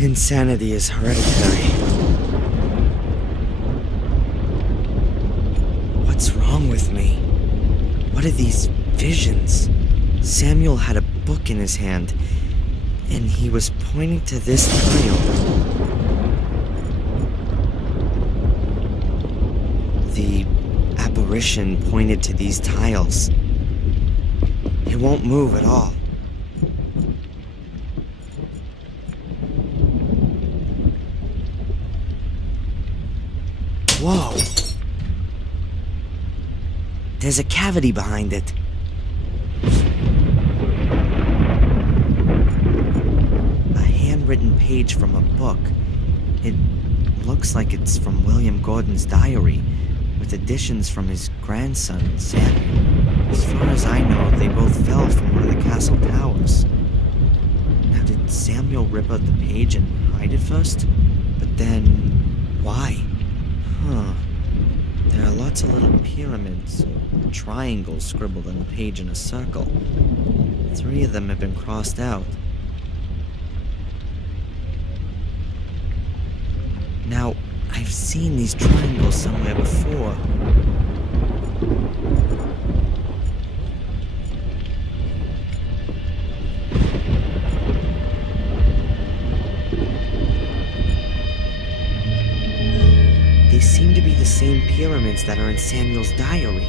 Insanity is hereditary. What's wrong with me? What are these visions? Samuel had a book in his hand, and he was pointing to this tile. The apparition pointed to these tiles. It won't move at all. Whoa! There's a cavity behind it. A handwritten page from a book. It looks like it's from William Gordon's diary, with additions from his grandson, Samuel. As far as I know, they both fell from one of the castle towers. Now, did Samuel rip out the page and hide it first? But then, why? Huh. There are lots of little pyramids, or triangles scribbled on the page in a circle. 3 of them have been crossed out. Now, I've seen these triangles somewhere before. They seem to be the same pyramids that are in Samuel's diary.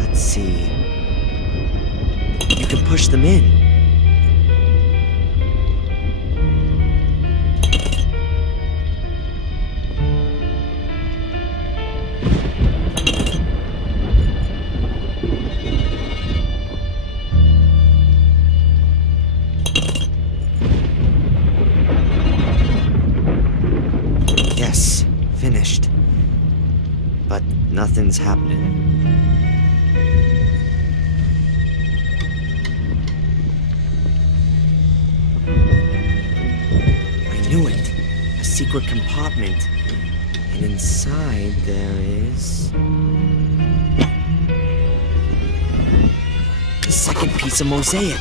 Let's see. You can push them in. Finished. But nothing's happening. I knew it. A secret compartment. And inside there is... the second piece of mosaic.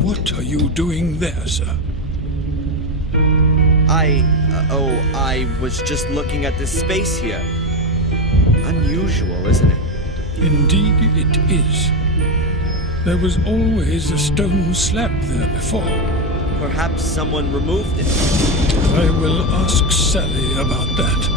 What are you doing there, sir? I was just looking at this space here. Unusual, isn't it? Indeed it is. There was always a stone slab there before. Perhaps someone removed it. I will ask Sally about that.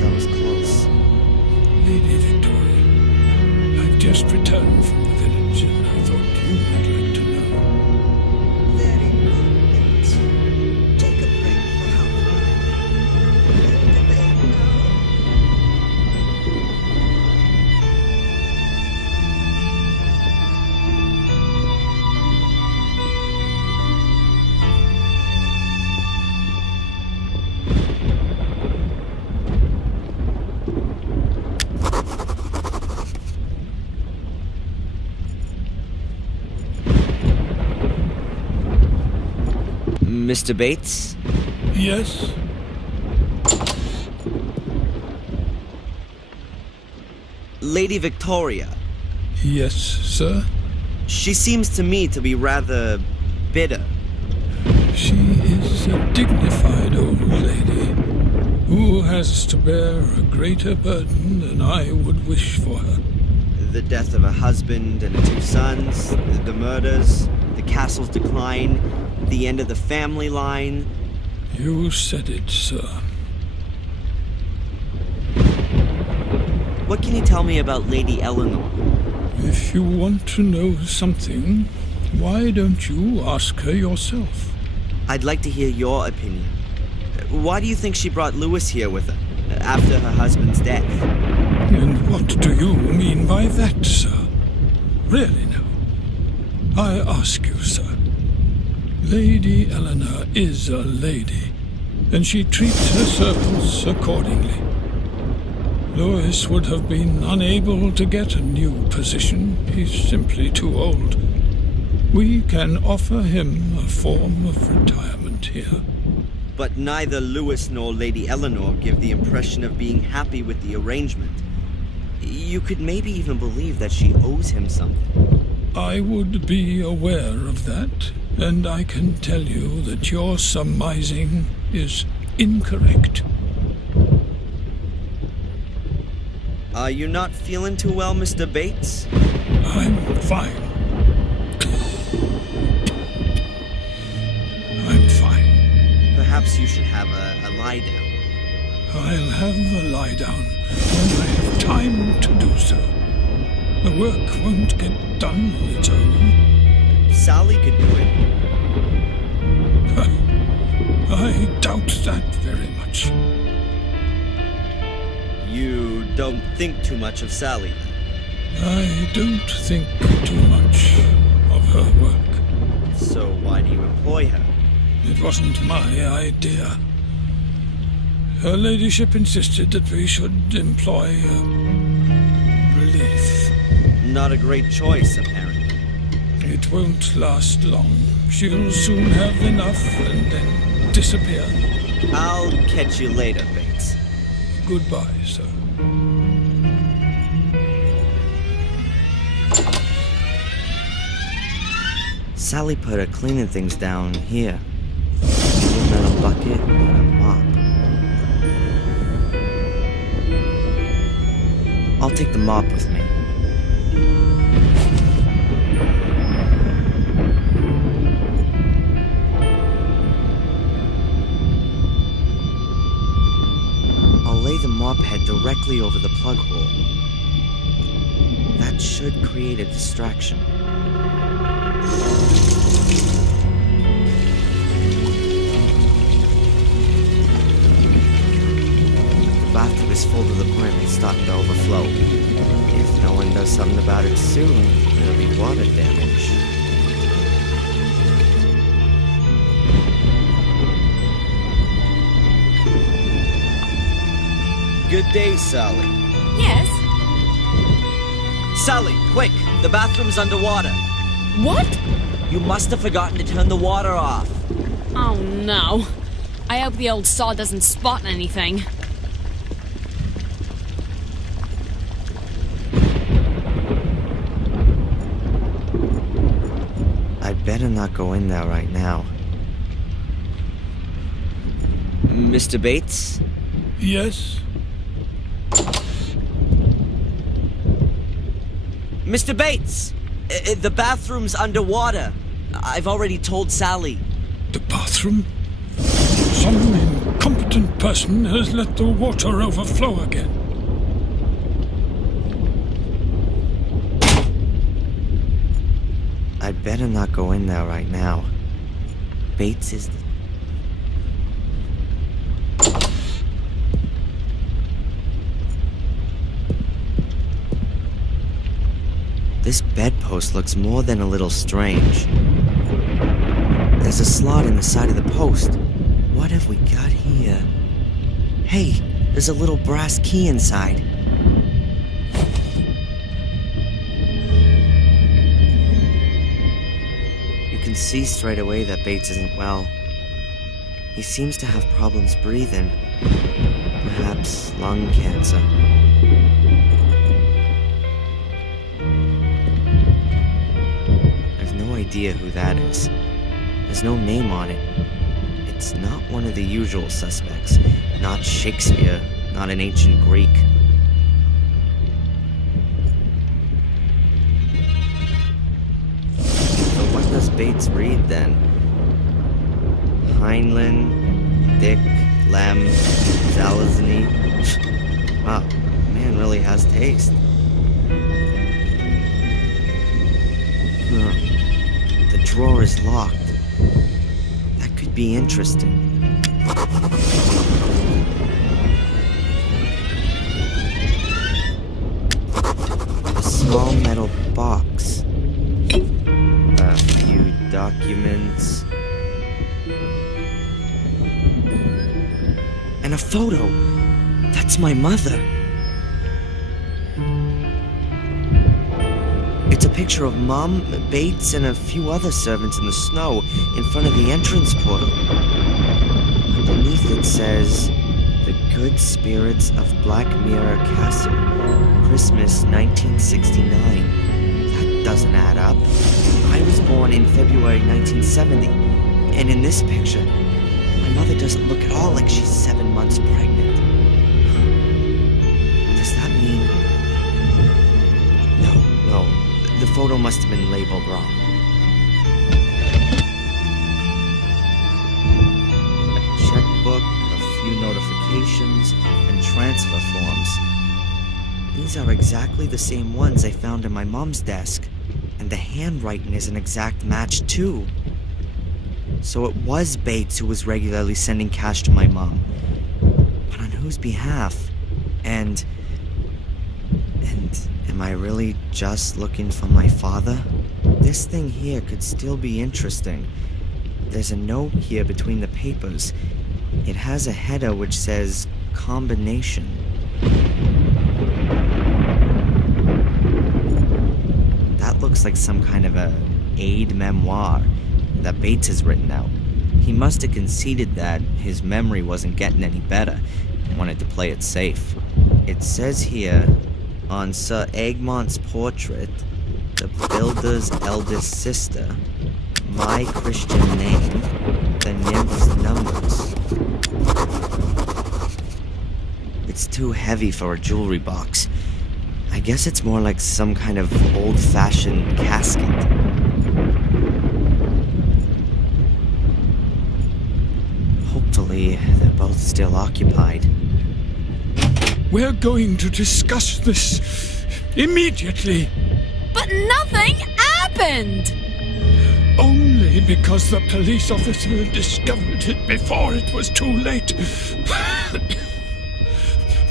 That was close. Lady Victoria, I've just returned from the village and I thought you might like to know. Very good, mate. Take a break for half an hour. Let the babe know. Mr. Bates? Yes? Lady Victoria. Yes, sir? She seems to me to be rather bitter. She is a dignified old lady who has to bear a greater burden than I would wish for her. The death of a husband and 2 sons, the murders, the castle's decline, the end of the family line. You said it, sir. What can you tell me about Lady Eleanor? If you want to know something, why don't you ask her yourself? I'd like to hear your opinion. Why do you think she brought Louis here with her, after her husband's death? And what do you mean by that, sir? Really now, I ask you, sir. Lady Eleanor is a lady, and she treats her servants accordingly. Louis would have been unable to get a new position. He's simply too old. We can offer him a form of retirement here. But neither Lewis nor Lady Eleanor give the impression of being happy with the arrangement. You could maybe even believe that she owes him something. I would be aware of that, and I can tell you that your surmising is incorrect. Are you not feeling too well, Mr. Bates? I'm fine. I'm fine. Perhaps you should have a lie down. I'll have a lie down when I have time to do so. The work won't get done on its own. Sally could do it. I doubt that very much. You don't think too much of Sally, then? I don't think too much of her work. So why do you employ her? It wasn't my idea. Her ladyship insisted that we should employ relief. Not a great choice, apparently. It won't last long. She'll soon have enough and then disappear. I'll catch you later, Bates. Goodbye, sir. Sally put her cleaning things down here. A little metal bucket and a mop. I'll take the mop with me. I'll lay the mop head directly over the plug hole. That should create a distraction. The bathtub is full to the brim and starting to overflow. If no one does something about it soon, there'll be water damage. Good day, Sally. Yes? Sally, quick! The bathroom's underwater. What? You must have forgotten to turn the water off. Oh no. I hope the old saw doesn't spot anything. I'd better not go in there right now. Mr. Bates? Yes? Mr. Bates! The bathroom's underwater. I've already told Sally. The bathroom? Some incompetent person has let the water overflow again. I'd better not go in there right now. Bates is... This bedpost looks more than a little strange. There's a slot in the side of the post. What have we got here? Hey, there's a little brass key inside. You can see straight away that Bates isn't well. He seems to have problems breathing. Perhaps lung cancer. Idea who that is. There's no name on it. It's not one of the usual suspects. Not Shakespeare, not an ancient Greek. So what does Bates read then? Heinlein, Dick, Lem, Zalazny. Wow, man really has taste. The drawer is locked. That could be interesting. A small metal box. A few documents. And a photo. That's my mother. It's a picture of Mom, Bates, and a few other servants in the snow in front of the entrance portal. When did says, "The Good Spirits of Black Mirror Castle, Christmas 1969. That doesn't add up. I was born in February 1970, and in this picture, my mother doesn't look at all like she's 7 months pregnant. Does that mean... No, the photo must have been labeled wrong. A checkbook, a few notifications, and transfer forms. These are exactly the same ones I found in my mom's desk, and the handwriting is an exact match too. So it was Bates who was regularly sending cash to my mom. But on whose behalf? And am I really just looking for my father? This thing here could still be interesting. There's a note here between the papers. It has a header which says combination. That looks like some kind of a aid memoir that Bates has written out. He must have conceded that his memory wasn't getting any better and wanted to play it safe. It says here, on Sir Egmont's portrait, the builder's eldest sister, my Christian name, the nymph's numbers. It's too heavy for a jewelry box. I guess it's more like some kind of old-fashioned casket. Hopefully, they're both still occupied. We're going to discuss this immediately. But nothing happened! Only because the police officer discovered it before it was too late.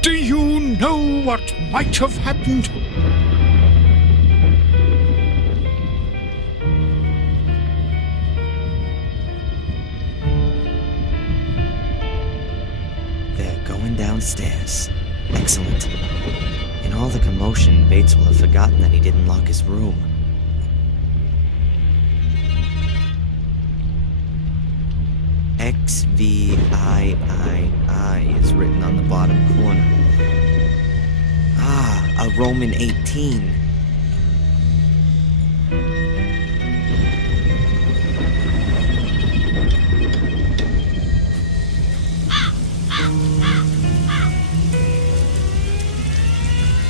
Do you know what might have happened? They're going downstairs. Excellent. In all the commotion, Bates will have forgotten that he didn't lock his room. XVIII is written on the bottom corner. A Roman 18.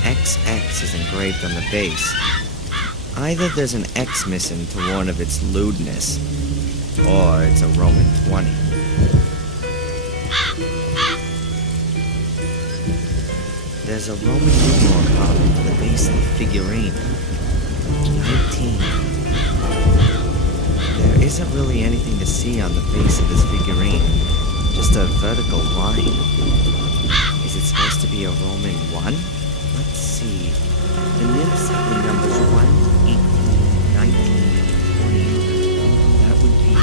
XX is engraved on the base. Either there's an X missing to warn of its lewdness, or it's a Roman 20. There's a Roman numeral carved to the base of the figurine. 19. There isn't really anything to see on the base of this figurine, just a vertical line. Is it supposed to be a Roman 1? Let's see. The nymphs have the numbers 1, 18, 19, 20. That would be...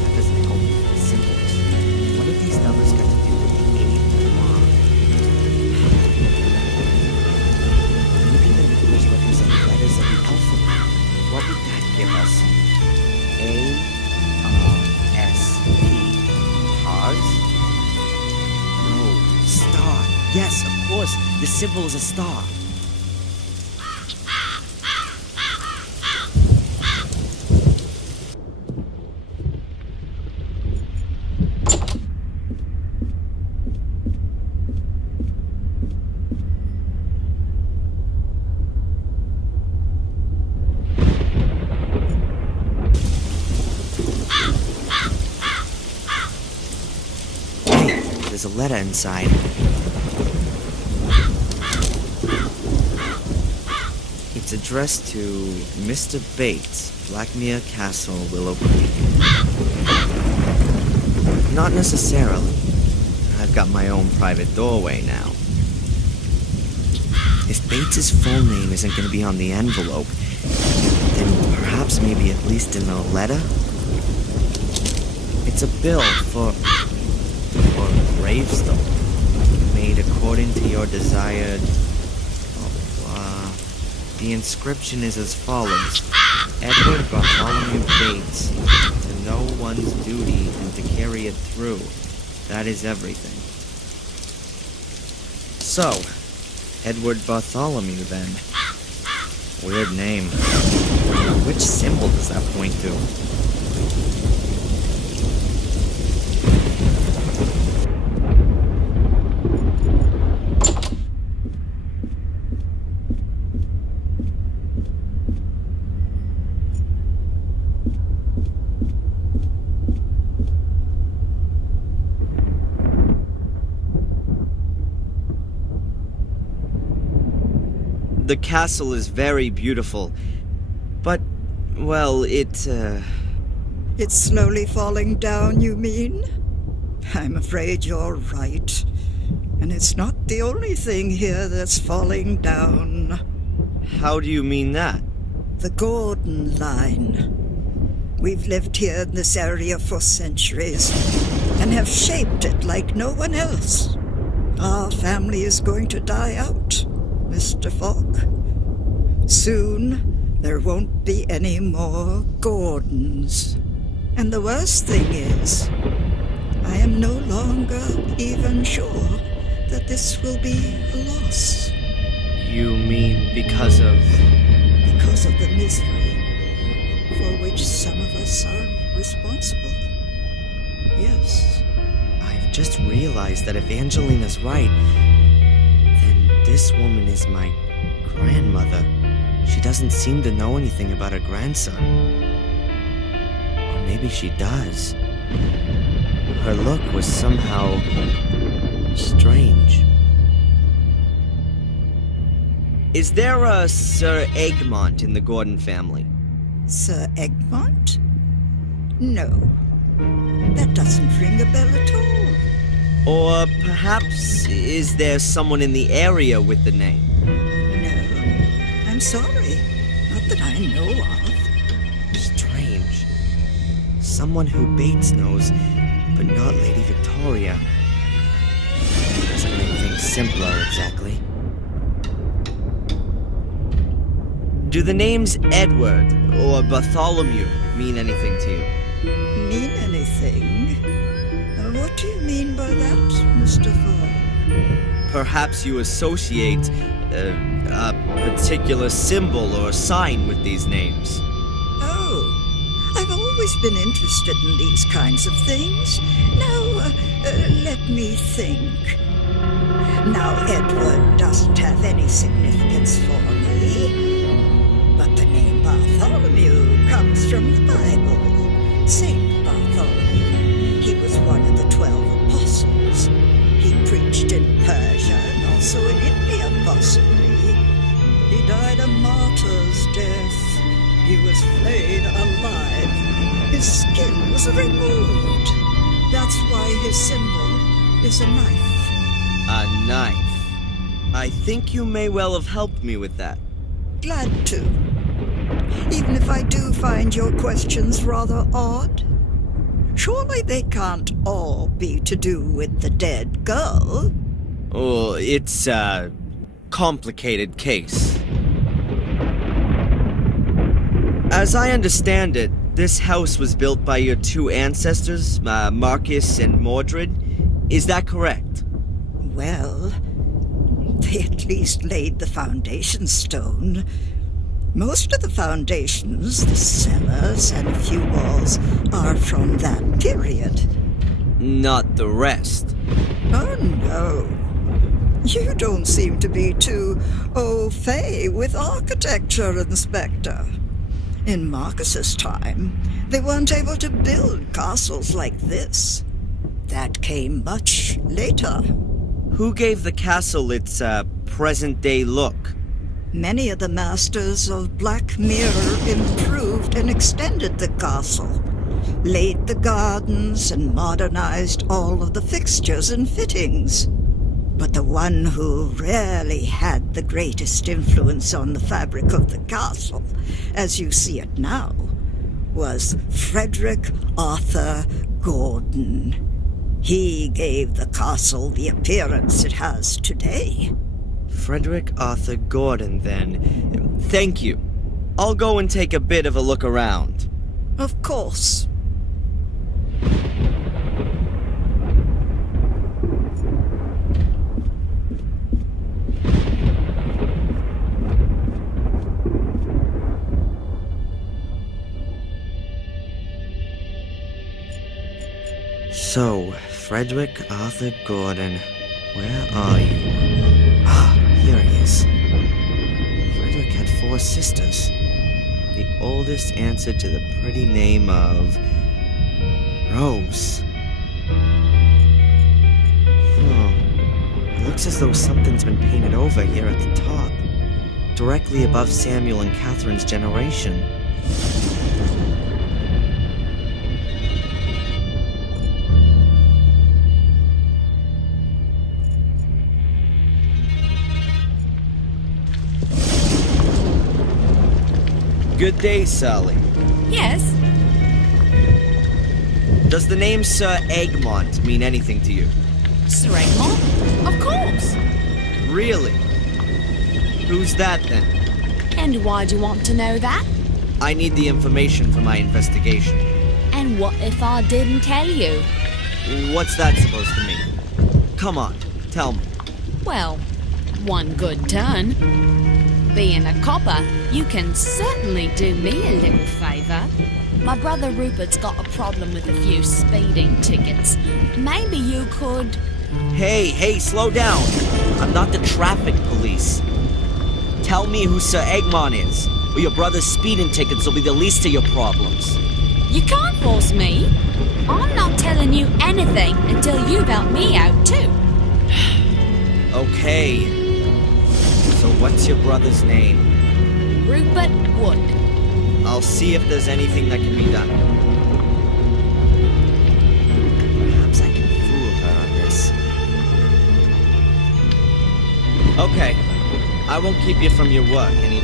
That doesn't help me with the symbols. What have these numbers got to do with the 8 memoir? Maybe the numbers represent letters of the alphabet. What would that give us? A, R, S, P. Pars? Star. Yes, of course. The symbol is a star. Hey, there's a letter inside. It's addressed to Mr. Bates, Blackmere Castle, Willow Creek. Not necessarily. I've got my own private doorway now. If Bates's full name isn't going to be on the envelope, then perhaps maybe at least in the letter? It's a bill for gravestone, made according to your desired... The inscription is as follows. Edward Bartholomew Bates, to know one's duty and to carry it through. That is everything. So, Edward Bartholomew, then. Weird name. Which symbol does that point to? The castle is very beautiful, but, well, It's slowly falling down, you mean? I'm afraid you're right. And it's not the only thing here that's falling down. How do you mean that? The Gordon line. We've lived here in this area for centuries and have shaped it like no one else. Our family is going to die out, Mr. Falk. Soon, there won't be any more Gordons. And the worst thing is, I am no longer even sure that this will be a loss. You mean because of... Because of the misery for which some of us are responsible. Yes. I've just realized that if Angelina's right, then this woman is my grandmother. She doesn't seem to know anything about her grandson. Or maybe she does. Her look was somehow strange. Is there a Sir Egmont in the Gordon family? Sir Egmont? No. That doesn't ring a bell at all. Or perhaps is there someone in the area with the name? No. I'm sorry. Not that I know of. Strange. Someone who Bates knows, but not Lady Victoria. Doesn't make things simpler, exactly. Do the names Edward or Bartholomew mean anything to you? Mean anything? What do you mean by that, Mr. Falk? Perhaps you associate a particular symbol or sign with these names. Oh, I've always been interested in these kinds of things. Now, let me think. Now, Edward doesn't have any significance for me, but the name Bartholomew comes from the Bible. Saint Bartholomew. He was one of the 12 apostles. He preached in Persia and also in India, possibly. He died a martyr's death. He was flayed alive. His skin was removed. That's why his symbol is a knife. A knife. I think you may well have helped me with that. Glad to. Even if I do find your questions rather odd. Surely they can't all be to do with the dead girl. Oh, it's a complicated case. As I understand it, this house was built by your two ancestors, Marcus and Mordred. Is that correct? Well, they at least laid the foundation stone. Most of the foundations, the cellars, and a few walls are from that period. Not the rest. Oh, no. You don't seem to be too au fait with architecture, Inspector. In Marcus's time, they weren't able to build castles like this. That came much later. Who gave the castle its present-day look? Many of the masters of Black Mirror improved and extended the castle, laid the gardens, and modernized all of the fixtures and fittings. But the one who really had the greatest influence on the fabric of the castle, as you see it now, was Frederick Arthur Gordon. He gave the castle the appearance it has today. Frederick Arthur Gordon, then. Thank you. I'll go and take a bit of a look around. Of course. So, Frederick Arthur Gordon, where are you? Ah, here he is. Frederick had 4 sisters. The oldest answered to the pretty name of Rose. It looks as though something's been painted over here at the top, directly above Samuel and Catherine's generation. Good day, Sally. Yes? Does the name Sir Egmont mean anything to you? Sir Egmont? Of course. Really? Who's that then? And why do you want to know that? I need the information for my investigation. And what if I didn't tell you? What's that supposed to mean? Come on, tell me. Well, one good turn. Being a copper, you can certainly do me a little favor. My brother Rupert's got a problem with a few speeding tickets. Maybe you could... Hey, slow down. I'm not the traffic police. Tell me who Sir Egmont is, or your brother's speeding tickets will be the least of your problems. You can't force me. I'm not telling you anything until you've helped me out too. Okay. So what's your brother's name? Rupert Wood. I'll see if there's anything that can be done. Perhaps I can fool her on this. Okay. I won't keep you from your work any